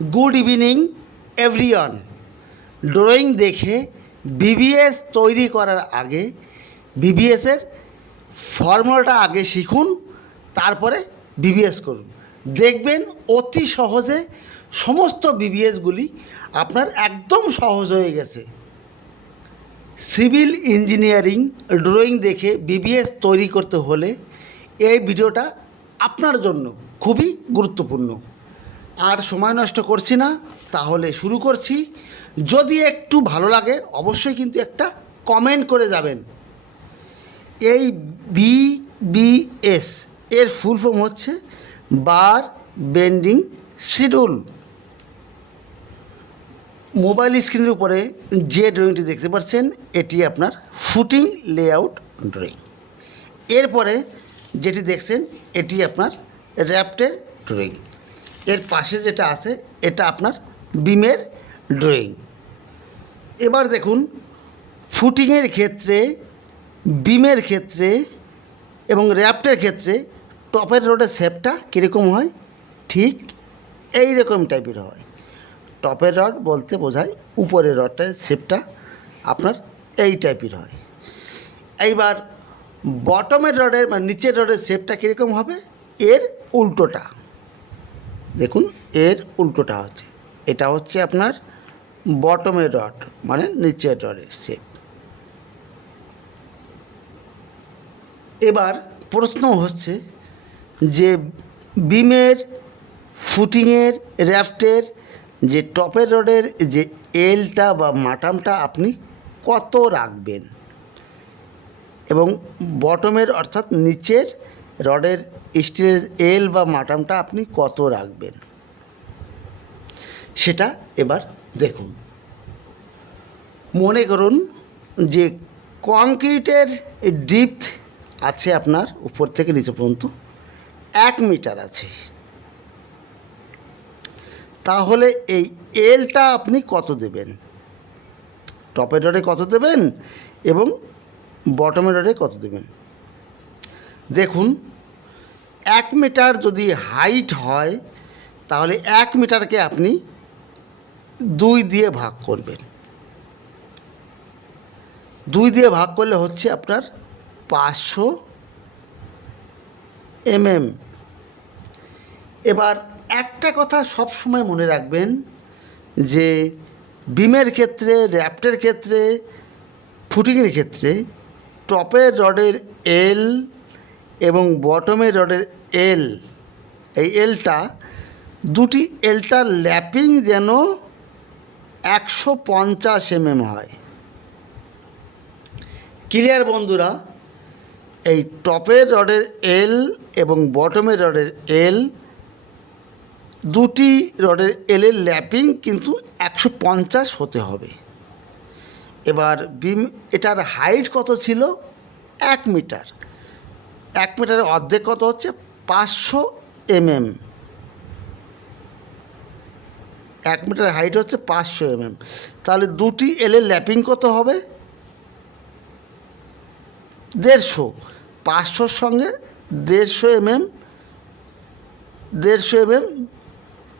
Good evening everyone. Drawing দেখে BBS তৈরি করার আগে বিবিএসের ফর্মুলাটা আগে শিখুন, তারপরে বিবিএস করুন। দেখবেন অতি সহজে সমস্ত বিবিএসগুলি আপনার একদম সহজ হয়ে গেছে। সিভিল ইঞ্জিনিয়ারিং ড্রয়িং দেখে বিবিএস তৈরি করতে হলে এই ভিডিওটা আপনার জন্য খুবই গুরুত্বপূর্ণ। আর সময় নষ্ট করছি না, তাহলে শুরু করছি। যদি একটু ভালো লাগে অবশ্যই কিন্তু একটা কমেন্ট করে যাবেন। এই বিবিএস এর ফুল ফর্ম হচ্ছে বার বেন্ডিং শিডিউল। মোবাইল স্ক্রিনের উপরে যে ড্রয়িংটি দেখতে পাচ্ছেন এটি আপনার ফুটিং লেআউট ড্রয়িং। এরপরে যেটি দেখছেন এটি আপনার র্যাফটের ড্রয়িং। এর পাশে যেটা আছে এটা আপনার বিমের ড্রয়িং। এবার দেখুন ফুটিংয়ের ক্ষেত্রে, বিমের ক্ষেত্রে এবং র্যাফটের ক্ষেত্রে টপের রডের শেপটা কীরকম হয়, ঠিক এই রকম টাইপের হয়। টপের রড বলতে বোঝায় উপরের রডটার শেপটা আপনার এই টাইপের হয়। এইবার বটমের রডের মানে নিচের রডের শেপটা কীরকম হবে, এর উল্টোটা। দেখুন এর উল্টোটা হচ্ছে, এটা হচ্ছে আপনার বটমের রড মানে নিচের রডের শেপ। এবার প্রশ্ন হচ্ছে যে বিমের, ফুটিংয়ের, র্যাফটের যে টপের রডের যে এলটা বা মাটামটা আপনি কত রাখবেন এবং বটমের অর্থাৎ নিচের রডের স্টিলের এল বা মাটামটা আপনি কত রাখবেন সেটা এবার দেখুন। মনে করুন যে কংক্রিটের ডিপথ আছে আপনার উপর থেকে নিচে পর্যন্ত 1 মিটার আছে, তাহলে এই এলটা আপনি কত দেবেন, টপের রডে কত দেবেন এবং বটমের রডে কত দেবেন। দেখুন 1 মিটার যদি হাইট হয় তাহলে 1 মিটারকে আপনি 2 দিয়ে ভাগ করবেন। 2 দিয়ে ভাগ করলে হচ্ছে আপনার 500 mm। এবার একটা কথা সব সময় মনে রাখবেন যে বিমের ক্ষেত্রে, র্যাফটের ক্ষেত্রে, ফুটিংয়ের ক্ষেত্রে টপের রডের এল এবং বটমের রডের এল, এই এলটা দুটি এলটার ল্যাপিং যেন 150 mm হয়। ক্লিয়ার বন্ধুরা? এই টপের রডের এল এবং বটমের রডের এল, দুটি রডের এলের ল্যাপিং কিন্তু 150 হতে হবে। এবার বিম এটার হাইট কত ছিল, 1 মিটার। 1 মিটারের অর্ধেক কত হচ্ছে 500 mm। 1 মিটার হাইট হচ্ছে 500 mm, তাহলে দুটি এলের ল্যাপিং কত হবে 150। 500-র সঙ্গে 150 mm, 150 mm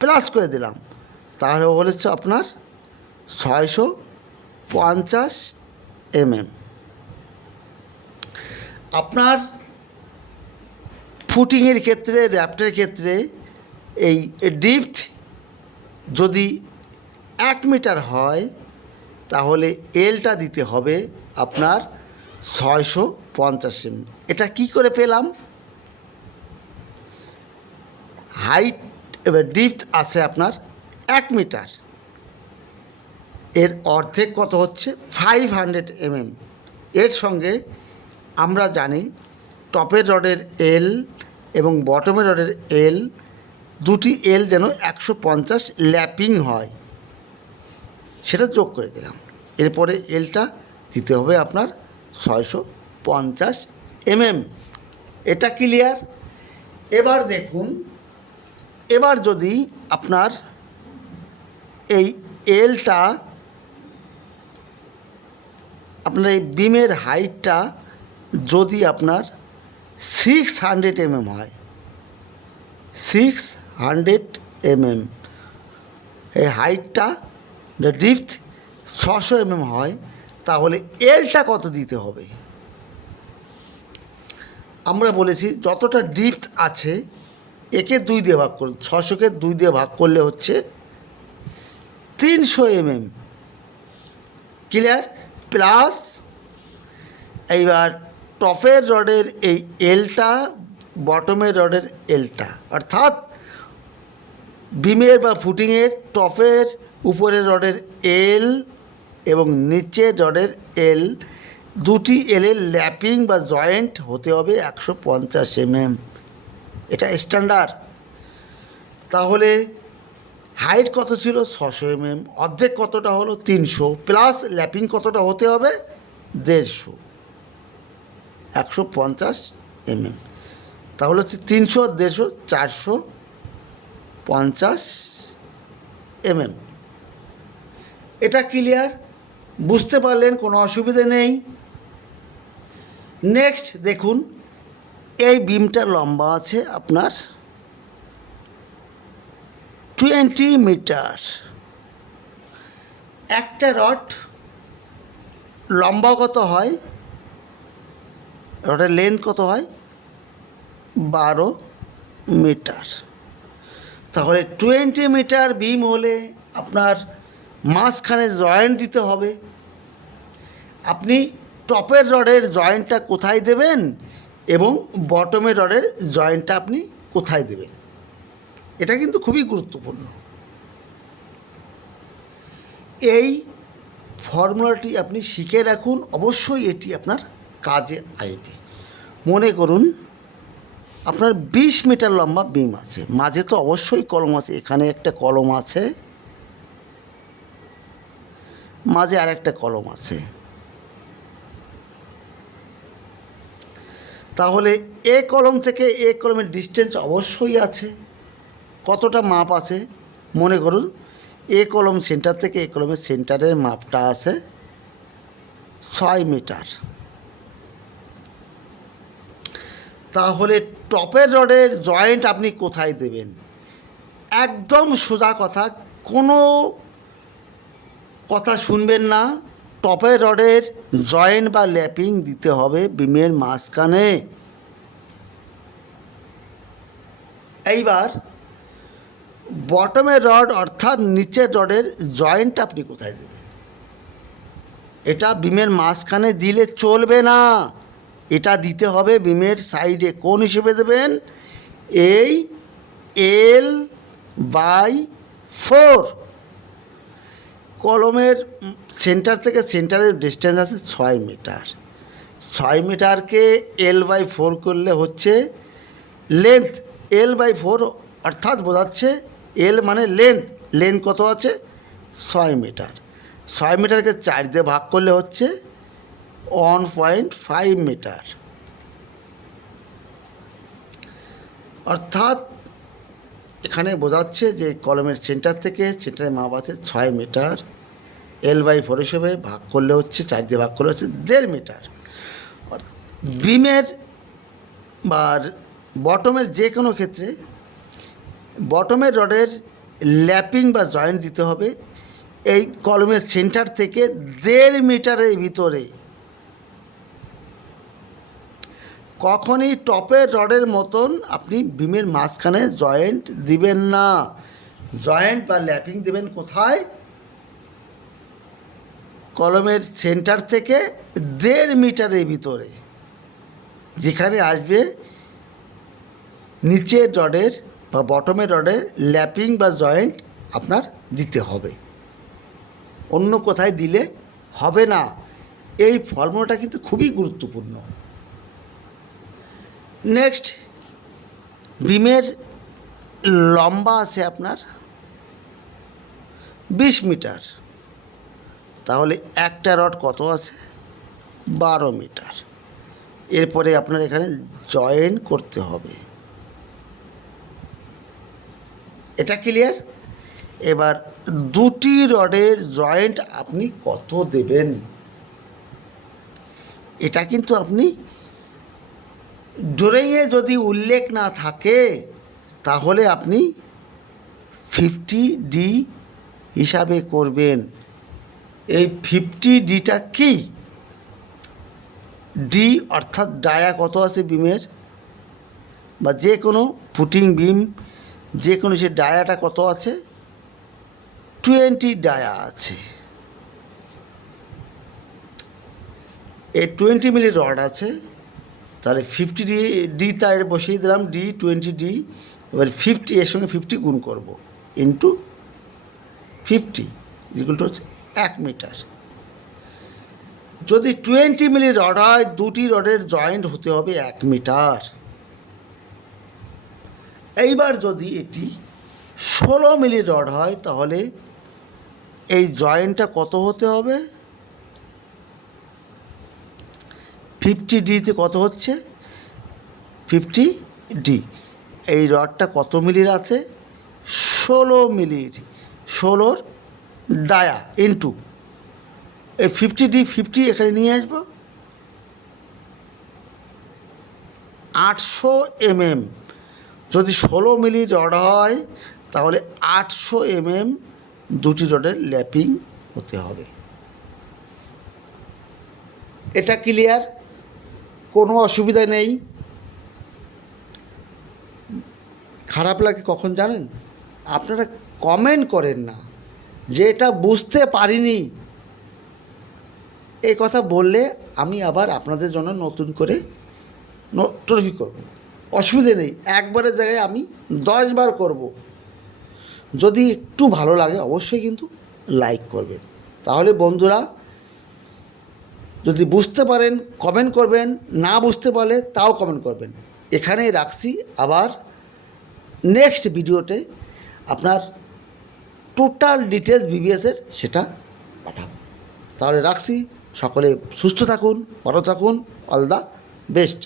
প্লাস করে দিলাম, তাহলে বলেছে আপনার 650 mm। আপনার ফুটিংয়ের ক্ষেত্রে, র্যাফটের ক্ষেত্রে এই ডিপথ যদি 1 মিটার হয় তাহলে এলটা দিতে হবে আপনার 650 mm। এটা কি করে পেলাম, হাইট এবার ডিপথ আছে আপনার 1 মিটার, এর অর্ধেক কত হচ্ছে 500 mm। এর সঙ্গে আমরা জানি টপের রডের এল এবং বটমের রডের এল, দুটি এল যেন 150 ল্যাপিং হয়, সেটা যোগ করে দিলাম। এরপরে এলটা দিতে হবে আপনার 650 mm। এটা ক্লিয়ার? এবার দেখুন, এবার যদি আপনার এই এলটা, আপনার এই বিমের হাইটটা যদি আপনার 600 mm হয়, 600 mm এই হাইটটা ডেপথ 600 হয়, তাহলে এলটা কত দিতে হবে? আমরা বলেছি যতটা ডেপথ আছে একে 2 দিয়ে ভাগ করুন, 600কে 2 দিয়ে ভাগ করলে হচ্ছে 300 ক্লিয়ার। প্লাস এইবার টপের রডের এই এলটা, বটমের রডের এলটা, অর্থাৎ বিমের বা ফুটিংয়ের টপের উপরের রডের এল এবং নিচের রডের এল, দুটি এলের ল্যাপিং বা জয়েন্ট হতে হবে 150 এটা স্ট্যান্ডার্ড। তাহলে হাইট কত ছিল? 600 অর্ধেক কতটা হলো? 300, প্লাস ল্যাপিং কতটা হতে হবে? 150, 150 তাহলে হচ্ছে 300 আর 150, 450 এটা ক্লিয়ার? বুঝতে পারলেন? কোনো অসুবিধে নেই। নেক্সট দেখুন, এই বিমটা লম্বা আছে আপনার 20 মিটার। একটা রড লম্বা কত হয়? রডের লেন্থ কত হয়? 12 মিটার। তাহলে 20 মিটার বিম হলে আপনার মাঝখানে জয়েন্ট দিতে হবে। আপনি টপের রডের জয়েন্টটা কোথায় দেবেন এবং বটমের রডের জয়েন্টটা আপনি কোথায় দেবেন, এটা কিন্তু খুবই গুরুত্বপূর্ণ। এই ফর্মুলাটি আপনি শিখে রাখুন, অবশ্যই এটি আপনার কাজে আসবে। মনে করুন আপনার 20 মিটার লম্বা বিম আছে, মাঝে তো অবশ্যই কলম আছে, এখানে একটা কলম আছে, মাঝে আর একটা কলম আছে। তাহলে এ কলম থেকে এ কলমের ডিস্টেন্স অবশ্যই আছে। কতটা মাপ আছে? মনে করুন এ কলম সেন্টার থেকে এ কলমের সেন্টারের মাপটা আছে 6 মিটার। তাহলে টপের রডের জয়েন্ট আপনি কোথায় দেবেন? একদম সোজা কথা, কোনো কথা শুনবেন না। টপের রডের জয়েন্ট বা ল্যাপিং দিতে হবে বিমের মাঝখানে। এইবার বটমের রড অর্থাৎ নিচের রডের জয়েন্ট আপনি কোথায় দেবেন? এটা বিমের মাঝখানে দিলে চলবে না, এটা দিতে হবে বিমের সাইডে। কোন হিসেবে দেবেন? এই L/4। কলমের সেন্টার থেকে সেন্টারের ডিস্টেন্স আছে 6 মিটার। 6 মিটারকে L/4 করলে হচ্ছে লেন্থ L/4, অর্থাৎ বোঝাচ্ছে এল মানে লেন্থ কত আছে? 6 মিটার। 6 মিটারকে 4 দিয়ে ভাগ করলে হচ্ছে 1.5 মিটার। অর্থাৎ এখানে বোঝাচ্ছে যে কলমের সেন্টার থেকে সেন্টারের মাপ আছে 6 মিটার, L/4 হিসেবে ভাগ করলে হচ্ছে 4 দিয়ে ভাগ করলে হচ্ছে 1.5 মিটার। বিমের বা বটমের যে কোনো ক্ষেত্রে বটমের রডের ল্যাপিং বা জয়েন্ট দিতে হবে এই কলমের সেন্টার থেকে 1.5 মিটারের ভিতরে। কখনই টপের রডের মতন আপনি বিমের মাঝখানে জয়েন্ট দিবেন না। জয়েন্ট বা ল্যাপিং দেবেন কোথায়? কলমের সেন্টার থেকে 1.5 মিটারের ভিতরে, যেখানে আসবে নিচের রডের বা বটমের রডের ল্যাপিং বা জয়েন্ট আপনার দিতে হবে, অন্য কোথায় দিলে হবে না। এই ফর্মুলাটা কিন্তু খুবই গুরুত্বপূর্ণ। নেক্সট, বিমের লম্বা আছে আপনার 20 মিটার। তাহলে একটা রড কত আছে? 12 মিটার। এরপরে আপনার এখানে জয়েন করতে হবে। এটা ক্লিয়ার? এবার দুটি রডের জয়েন্ট আপনি কত দেবেন, এটা কিন্তু আপনি ড্রয়িংয়ে যদি উল্লেখ না থাকে তাহলে আপনি 50D হিসাবে করবেন। এই 50D কি? ডি অর্থাৎ ডায়া কত আছে বিমের, বা যে কোনো ফুটিং বিম যে কোনো সে ডায়াটা কত আছে, 20 ডায়া আছে। এই 20 মিলি রড আছে, তাহলে 50D তার বসিয়ে দিলাম, ডি 20D, এবার 50 এর সঙ্গে 50 গুণ করব ইন্টু 50 যেগুলো হচ্ছে 1 মিটার। যদি 20 মিলি রড হয়, দুটি রডের জয়েন্ট হতে হবে 1 মিটার। এইবার যদি এটি 16 মিলি রড হয়, তাহলে এই জয়েন্টটা কত হতে হবে? 50Dতে কত হচ্ছে? 50D। এই রডটা কত মিলির আছে? 16 মিলির। 16 ডায়া ইন্টু এই 50D, 50 এখানে নিয়ে আসবো, 800 mm। যদি 16 মিলি রড হয়, তাহলে 800 mm দুটি রডের ল্যাপিং হতে হবে। এটা ক্লিয়ার? কোনো অসুবিধা নেই। খারাপ লাগে কখন জানেন? আপনারা কমেন্ট করেন না যে এটা বুঝতে পারিনি। এই কথা বললে আমি আবার আপনাদের জন্য নতুন করে ট্রফি করব, অসুবিধে নেই। একবারের জায়গায় আমি 10 বার করব। যদি একটু ভালো লাগে অবশ্যই কিন্তু লাইক করবেন। তাহলে বন্ধুরা যদি বুঝতে পারেন কমেন্ট করবেন, না বুঝতে পারলে তাও কমেন্ট করবেন। এখানেই রাখছি, আবার নেক্সট ভিডিওতে আপনার টোটাল ডিটেলস বিবিএসের সেটা পাঠাবো। তাহলে রাখছি, সকলে সুস্থ থাকুন, ভালো থাকুন, অল দ্য বেস্ট।